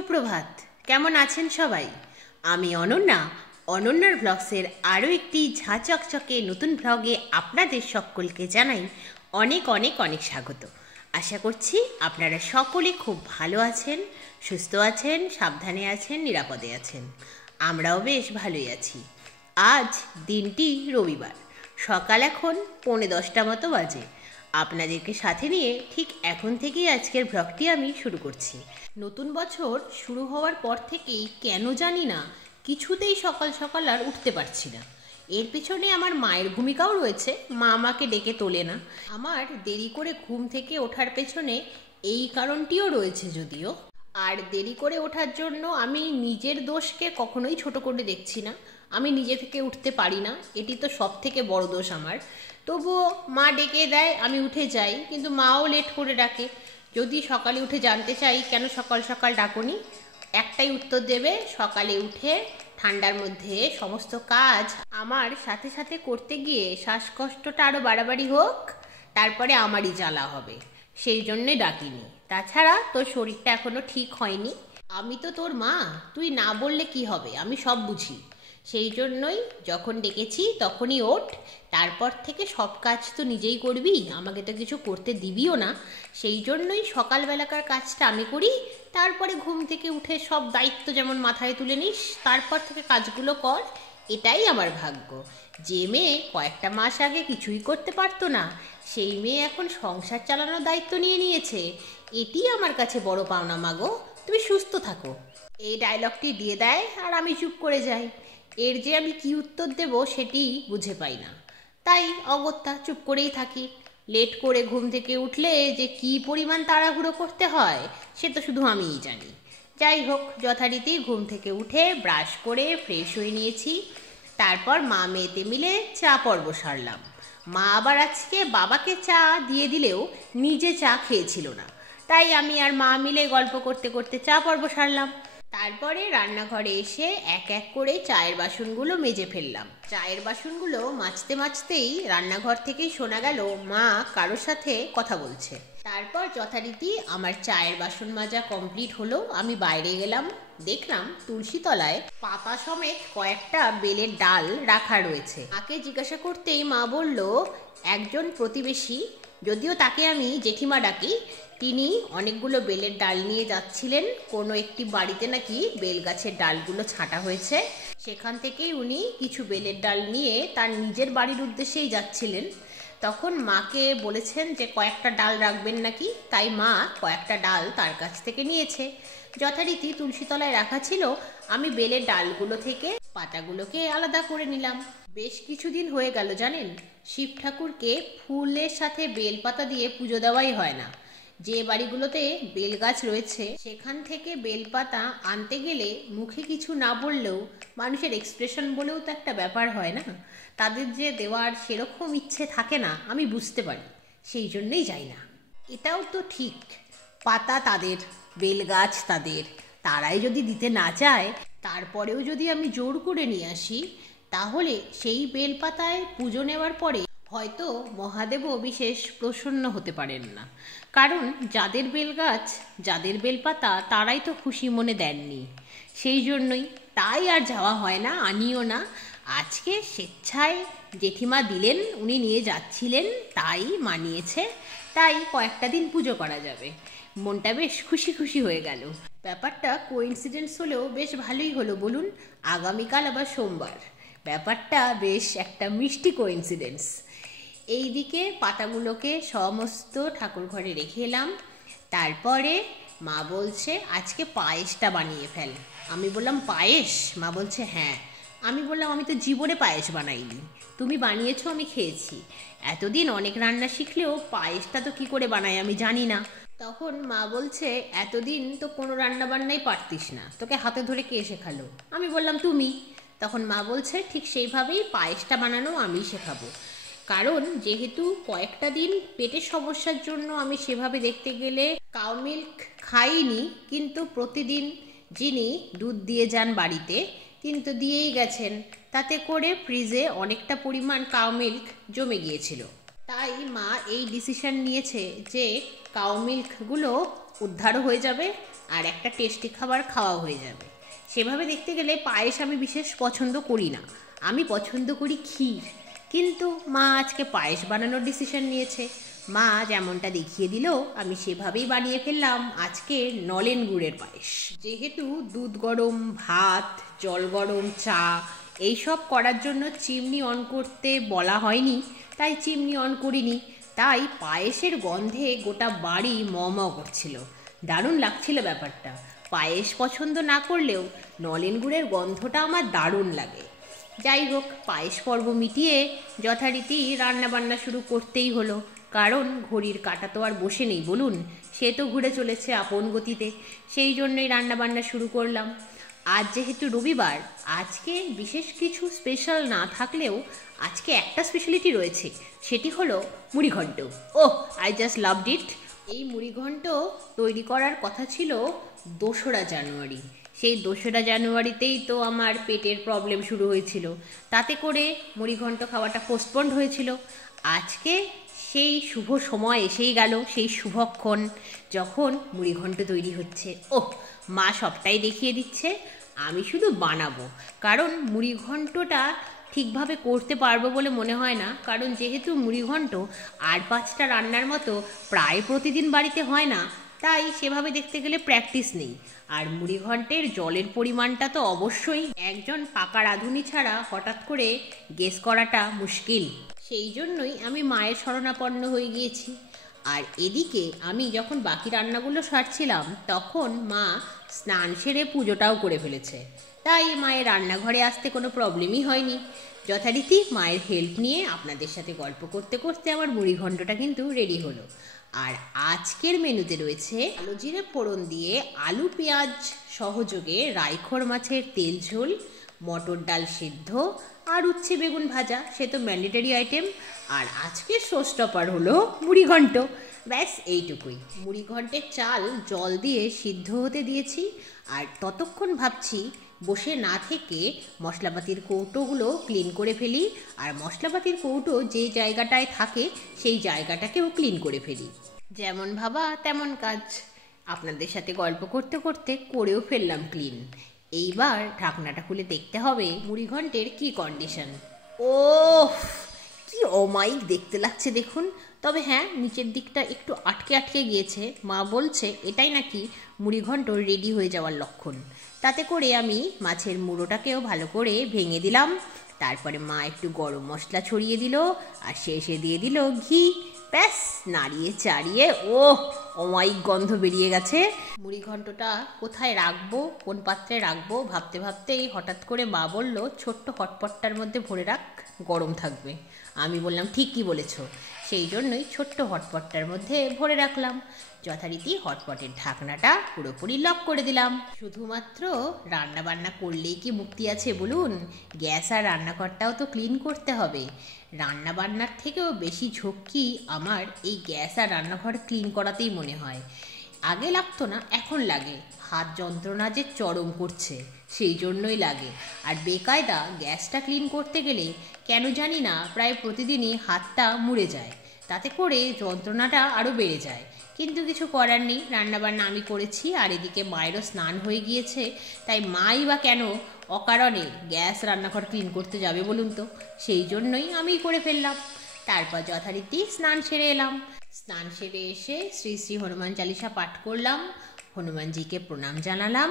সুপ্রভাত, কেমন আছেন সবাই? আমি অনন্যার ব্লগসের আরও একটি ঝাঁচকচকে নতুন ব্লগে আপনাদের সকলকে জানাই অনেক অনেক অনেক স্বাগত। আশা করছি আপনারা সকলে খুব ভালো আছেন, সুস্থ আছেন, সাবধানে আছেন, নিরাপদে আছেন। আমরাও বেশ ভালোই আছি। আজ দিনটি রবিবার, সকাল এখন 9:45 মতো বাজে। আপনাদেরকে সাথে নিয়ে ঠিক এখন থেকেই আজকের ব্লগটি আমি শুরু করছি। নতুন বছর শুরু হওয়ার পর থেকেই কেন জানি না কিছুতেই সকাল সকাল আর উঠতে পারছি না। এর পেছনে আমার মায়ের ভূমিকাও রয়েছে, মা আমাকে ডেকে তোলে না। আমার দেরি করে ঘুম থেকে ওঠার পেছনে এই কারণটিও রয়েছে যদিও। আর দেরি করে ওঠার জন্য আমি নিজের দোষকে কখনোই ছোট করে দেখছি না। আমি নিজে থেকে উঠতে পারি না, এটি তো সব থেকে বড় দোষ আমার। তবুও মা ডেকে দেয়, আমি উঠে যাই, কিন্তু মাও লেট করে ডাকে। যদি সকালে উঠে জানতে চাই কেন সকাল সকাল ডাকুনি, একটাই উত্তর দেবে, সকালে উঠে ঠান্ডার মধ্যে সমস্ত কাজ আমার সাথে সাথে করতে গিয়ে শ্বাসকষ্টটা আরও বাড়াবাড়ি হোক, তারপরে আমারই জ্বালা হবে, সেই জন্যে ডাকিনি। তাছাড়া তোর শরীরটা এখনো ঠিক হয়নি, আমি তো তোর মা, তুই না বললে কি হবে, আমি সব বুঝি। সেই জন্যই যখন ডেকেছি তখনই ওঠ, তারপর থেকে সব কাজ তো নিজেই করবি, আমাকে তো কিছু করতে দিবিও না। সেই জন্যই সকালবেলাকার কাজটা আমি করি, তারপরে ঘুম থেকে উঠে সব দায়িত্ব যেমন মাথায় তুলে নিস, তারপর থেকে কাজগুলো কর। এটাই আমার ভাগ্য। যে মেয়ে কয়েকটা মাস আগে কিছুই করতে পারতো না, সেই মেয়ে এখন সংসার চালানোর দায়িত্ব নিয়ে নিয়েছে। এটি আমার কাছে বড় পাওনা মাগো, তুমি সুস্থ থাকো। এই ডায়লগটি দিয়ে দেয় আর আমি চুপ করে যাই। এর যে আমি কি উত্তর দেব সেটি বুঝে পাই না, তাই অগত্যা চুপ করেই থাকি। লেট করে ঘুম থেকে উঠলে যে কি পরিমাণ তাড়াহুড়ো করতে হয় সে তো শুধু আমিই জানি। যাই হোক, যথারীতি ঘুম থেকে উঠে ব্রাশ করে ফ্রেশ হয়ে নিয়েছি। তারপর মা মেয়েতে মিলে চা পর্ব সারলাম। মা আবার আজকে বাবাকে চা দিয়ে দিলেও নিজে চা খেয়েছিল না, তাই আমি আর মা মিলে গল্প করতে করতে চা পর্ব সারলাম। তারপরে রান্নাঘরে এসে এক এক করে চায়ের বাসনগুলো মেজে ফেললাম। চায়ের বাসনগুলো মাজতে মাজতেই রান্নাঘর থেকেই শোনা গেল মা কারোর সাথে কথা বলছে। তারপর যথারীতি আমার চায়ের বাসন মাজা কমপ্লিট হলো। আমি বাইরে গেলাম, দেখলাম তুলসী তলায় পাতা সমেত কয়েকটা বেলের ডাল রাখা রয়েছে। মাকে জিজ্ঞাসা করতেই মা বলল, একজন প্রতিবেশী, যদিও তাকে আমি জেঠিমা ডাকি, তিনি অনেকগুলো বেলের ডাল নিয়ে যাচ্ছিলেন। কোনো একটি বাড়িতে নাকি বেল গাছের ডালগুলো ছাঁটা হয়েছে, সেখান থেকেই উনি কিছু বেলের ডাল নিয়ে তার নিজের বাড়ির উদ্দেশ্যেই যাচ্ছিলেন। তখন মাকে বলেছেন যে কয়েকটা ডাল রাখবেন নাকি, তাই মা কয়েকটা ডাল তার কাছ থেকে নিয়েছে। যথারীতি তুলসী তলায় রাখা ছিল, আমি বেলের ডালগুলো থেকে পাতাগুলোকে আলাদা করে নিলাম। বেশ কিছুদিন হয়ে গেল জানেন, শিব ঠাকুরকে ফুলের সাথে বেল পাতা দিয়ে পুজো দেওয়াই হয় না। যে বাড়িগুলোতে বেল গাছ রয়েছে সেখান থেকে বেলপাতা আনতে গেলে মুখে কিছু না বললেও মানুষের এক্সপ্রেশন বলেও তো একটা ব্যাপার হয় না, তাদের যে দেওয়ার সেরকম ইচ্ছে থাকে না, আমি বুঝতে পারি, সেই জন্যেই যাই না। এটাও তো ঠিক, পাতা তাদের, বেল গাছ তাদের, তারাই যদি দিতে না চায়, তারপরেও যদি আমি জোর করে নিয়ে আসি, তাহলে সেই বেলপাতায় পুজো নেওয়ার পরে হয়তো মহাদেবও বিশেষ প্রসন্ন হতে পারেন না। কারণ যাদের বেলগাছ, যাদের বেলপাতা, তারাই তো খুশি মনে দেননি। সেই জন্যই তাই আর যাওয়া হয় না, আনিও না। আজকে স্বেচ্ছায় জেঠিমা দিলেন, উনি নিয়ে যাচ্ছিলেন, তাই মানিয়েছে, তাই কয়েকটা দিন পুজো করা যাবে। মনটা বেশ খুশি খুশি হয়ে গেল। ব্যাপারটা কোইন্সিডেন্স হলেও বেশ ভালোই হলো বলুন। আগামীকাল আবার সোমবার, ব্যাপারটা বেশ একটা মিষ্টি কোইন্সিডেন্স। এইদিকে পাতাগুলোকে সমস্ত ঠাকুর ঘরে রেখে এলাম। তারপরে মা বলছে আজকে পায়েসটা বানিয়ে ফেল। আমি বললাম পায়েস? মা বলছে হ্যাঁ। আমি বললাম আমি তো জীবনে পায়েস বানাইনি, তুমি বানিয়েছো, আমি খেয়েছি। এতদিন অনেক রান্না শিখলেও পায়েসটা তো কি করে বানাই আমি জানি না। তখন মা বলছে এতদিন তো কোনো রান্না বান্নাই পারতিস না, তোকে হাতে ধরে কে শেখালো? আমি বললাম তুমি। তখন মা বলছে ঠিক সেইভাবেই পায়েসটা বানানো আমি শেখাবো। কারণ যেহেতু কয়েকটা দিন পেটের সমস্যার জন্য আমি সেভাবে দেখতে গেলে কাউ মিল্ক খাইনি, কিন্তু প্রতিদিন যিনি দুধ দিয়ে যান বাড়িতে, তিনি তো দিয়েই গেছেন, তাতে করে ফ্রিজে অনেকটা পরিমাণ কাউ মিল্ক জমে গিয়েছিল। তাই মা এই ডিসিশন নিয়েছে যে কাউ মিল্কগুলো উদ্ধারও হয়ে যাবে আর একটা টেস্টি খাবার খাওয়া হয়ে যাবে। সেভাবে দেখতে গেলে পায়েস আমি বিশেষ পছন্দ করি না, আমি পছন্দ করি ক্ষীর। কিন্তু মা আজকে পায়েস বানানোর ডিসিশন নিয়েছে। মা যেমনটা দেখিয়ে দিল আমি সেভাবেই বানিয়ে ফেললাম আজকে নলেন গুড়ের পায়েস। যেহেতু দুধ গরম, ভাত, জল গরম, চা এইসব করার জন্য চিমনি অন করতে বলা হয়নি, তাই চিমনি অন করিনি। তাই পায়েসের গন্ধে গোটা বাড়ি ম ম করছিল, দারুণ লাগছিল ব্যাপারটা। পায়েস পছন্দ না করলেও নলেন গুড়ের গন্ধটা আমার দারুণ লাগে। যাই হোক, পায়েস পর্ব মিটিয়ে যথারীতি রান্নাবান্না শুরু করতেই হলো, কারণ ঘড়ির কাঁটা তো আর বসে নেই বলুন, সে তো ঘুরে চলেছে আপন গতিতে। সেই জন্যই রান্নাবান্না শুরু করলাম। আজ যেহেতু রবিবার, আজকে বিশেষ কিছু স্পেশাল না থাকলেও আজকে একটা স্পেশালিটি রয়েছে, সেটি হলো মুড়িঘণ্ট। ওহ, আই জাস্ট লাভড ইট। এই মুড়িঘণ্ট তৈরি করার কথা ছিল 2রা জানুয়ারি। সেই 2রা জানুয়ারিতেই তো আমার পেটের প্রবলেম শুরু হয়েছিল, তাতে করে মুড়িঘণ্ট খাওয়াটা পোস্টপন্ড হয়েছিল। আজকে সেই শুভ সময় এসেই গেল, সেই শুভক্ষণ যখন মুড়িঘণ্ট তৈরি হচ্ছে। ওহ, মা সবটাই দেখিয়ে দিচ্ছে, আমি শুধু বানাবো। কারণ মুড়িঘণ্টটা ঠিকভাবে করতে পারবো বলে মনে হয় না, কারণ যেহেতু মুড়িঘণ্ট আর 5টা রান্নার মতো প্রায় প্রতিদিন বাড়িতে হয় না, তাই সেভাবে দেখতে গেলে প্র্যাকটিস নেই। আর মুড়িঘণ্টের জলের পরিমাণটা তো অবশ্যই একজন পাকা রাঁধুনি ছাড়া হঠাৎ করে গেস করাটা মুশকিল। সেই জন্যই আমি মায়ের শরণাপন্ন হয়ে গিয়েছি। আর এদিকে আমি যখন বাকি রান্নাগুলো সারছিলাম তখন মা স্নান সেরে পুজোটাও করে ফেলেছে, তাই মায়ের রান্নাঘরে আসতে কোনো প্রবলেমই হয়নি। যথারীতি মায়ের হেল্প নিয়ে আপনাদের সাথে গল্প করতে করতে আমার মুড়িঘণ্টটা কিন্তু রেডি হলো। আর আজকের মেনুতে রয়েছে আলু জিরে ফোড়ন দিয়ে আলু পেঁয়াজ সহযোগে রাইখোর মাছের তেল ঝোল, মটর ডাল সিদ্ধ আর উচ্ছে বেগুন ভাজা, সে তো ম্যান্ডেটরি আইটেম। আর আজকের শোস্টপার হলো মুড়িঘণ্ট। ব্যাস এইটুকুই। মুড়িঘণ্টের চাল জল দিয়ে সিদ্ধ হতে দিয়েছি, আর ততক্ষণ ভাবছি বসে না থেকে মশলাপাতির কৌটোগুলো ক্লিন করে ফেলি, আর মশলাপাতির কৌটো যে জায়গাটায় থাকে সেই জায়গাটাকেও ক্লিন করে ফেলি। যেমন ভাবা তেমন কাজ। আপনাদের সাথে গল্প করতে করতে করেও ফেললাম ক্লিন। এইবার ঢাকনাটা খুলে দেখতে হবে মুড়িঘণ্টের কি কন্ডিশন। ও, কি অমায়িক দেখতে লাগছে দেখুন। তবে হ্যাঁ, নিচের দিকটা একটু আটকে আটকে গিয়েছে। মা বলছে এটাই নাকি মুড়িঘণ্ট রেডি হয়ে যাওয়ার লক্ষণ। তাতে করে আমি মাছের মুড়োটাকেও ভালো করে ভেঙে দিলাম। তারপরে মা একটু গরম মশলা ছড়িয়ে দিল, আর শেষে দিয়ে দিল ঘি। ব্যাস, নাড়িয়ে চাড়িয়ে অমায়িক গন্ধ বেরিয়ে গেছে। মুড়িঘণ্টটা কোথায় রাখবো, কোন পাত্রে রাখবো ভাবতে ভাবতেই হঠাৎ করে মা বলল, ছোট্ট হটপটটার মধ্যে ভরে রাখ, গরম থাকবে। আমি বললাম ঠিকই বলেছ। সেই জন্যই ছোট্ট হটপটটার মধ্যে ভরে রাখলাম। যথারীতি হটপটের ঢাকনাটা পুরোপুরি লক করে দিলাম। শুধুমাত্র রান্না বান্না করলেই কি মুক্তি আছে বলুন? গ্যাস আর রান্নাঘরটাও তো ক্লিন করতে হবে। রান্না বান্নার থেকেও বেশি ঝক্কি আমার এই গ্যাস আর রান্নাঘর ক্লিন করাতেই মনে হয়। আগে লাগতো না, এখন লাগে। হাত যন্ত্রণা যে চরম করছে, সেই জন্যই লাগে। আর বেকায়দা গ্যাসটা ক্লিন করতে গেলে কেন জানি না প্রায় প্রতিদিনই হাতটা মুড়ে যায়, তাতে করে যন্ত্রণাটা আরও বেড়ে যায়। কিন্তু কিছু করার নেই, রান্নাবান্না আমি করেছি, আর এদিকে মায়েরও স্নান হয়ে গিয়েছে। তাই মাই বা কেন অকারণে গ্যাস রান্নাঘর ক্লিন করতে যাবে বলুন তো? সেই জন্যই আমি করে ফেললাম। তারপর যথারীতি স্নান সেরে এলাম। স্নান সেরে এসে শ্রী শ্রী হনুমান চালিসা পাঠ করলাম, হনুমানজিকে প্রণাম জানালাম।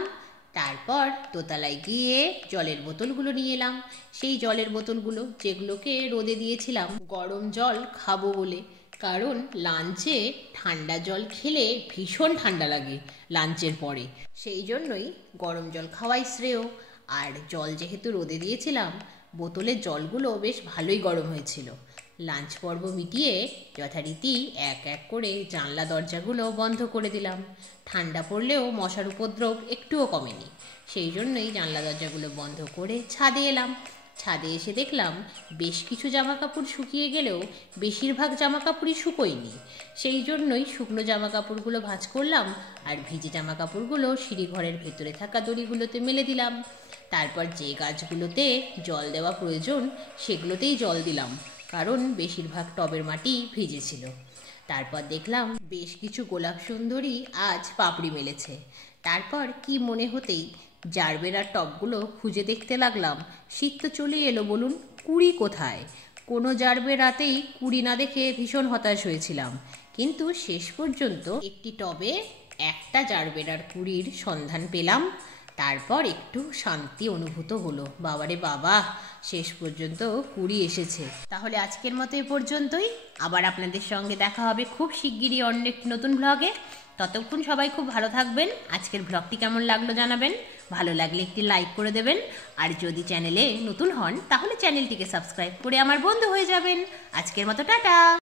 তারপর দোতলায় গিয়ে জলের বোতলগুলো নিয়ে এলাম। সেই জলের বোতলগুলো যেগুলোকে রোদে দিয়েছিলাম গরম জল খাবো বলে, কারণ লাঞ্চে ঠান্ডা জল খেলে ভীষণ ঠান্ডা লাগে লাঞ্চের পরে। সেই জন্যই গরম জল খাওয়াই শ্রেয়। আর জল যেহেতু রোদে দিয়েছিলাম, বোতলের জলগুলো বেশ ভালোই গরম হয়েছিল। লাঞ্চ পর্ব মিটিয়ে যথারীতি এক এক করে জানলা দরজাগুলো বন্ধ করে দিলাম। ঠান্ডা পড়লেও মশার উপদ্রব একটুও কমেনি। সেই জন্যই জানলা দরজাগুলো বন্ধ করে ছাদে এলাম। ছাদে এসে দেখলাম বেশ কিছু জামাকাপড় শুকিয়ে গেলেও বেশিরভাগ জামাকাপড়ই শুকোয়নি। সেই জন্যই শুকনো জামাকাপড়গুলো ভাঁজ করলাম, আর ভিজে জামাকাপড়গুলো সিঁড়িঘরের ভেতরে থাকা দড়িগুলোতে মেলে দিলাম। তারপর যে গাছগুলোতে জল দেওয়া প্রয়োজন সেগুলোতেই জল দিলাম, কারণ বেশিরভাগ টবের মাটি ভিজেছিল। তারপর দেখলাম বেশ কিছু গোলাপ সুন্দরী আজ পাপড়ি মেলেছে। তারপর কি মনে হতেই জারবেরার টবগুলো খুঁজে দেখতে লাগলাম। শীত তো চলে এলো, বলুন কুড়ি কোথায়? কোনো জারবেরাতেই কুড়ি না দেখে ভীষণ হতাশ হয়েছিলাম, কিন্তু শেষ পর্যন্ত একটি টবে একটা জারবেরার কুড়ির সন্ধান পেলাম। তারপর একটু শান্তি অনুভূত হলো। বাবারে বাবা, শেষ পর্যন্ত কুড়ি এসেছে। তাহলে আজকের মতো এ পর্যন্তই। আবার আপনাদের সঙ্গে দেখা হবে খুব শিগগিরই অন্য একটি নতুন ব্লগে। ততক্ষণ সবাই খুব ভালো থাকবেন। আজকের ব্লগটি কেমন লাগলো জানাবেন। ভালো লাগলে একটি লাইক করে দেবেন, আর যদি চ্যানেলে নতুন হন তাহলে চ্যানেলটিকে সাবস্ক্রাইব করে আমার বন্ধু হয়ে যাবেন। আজকের মতো টাটা।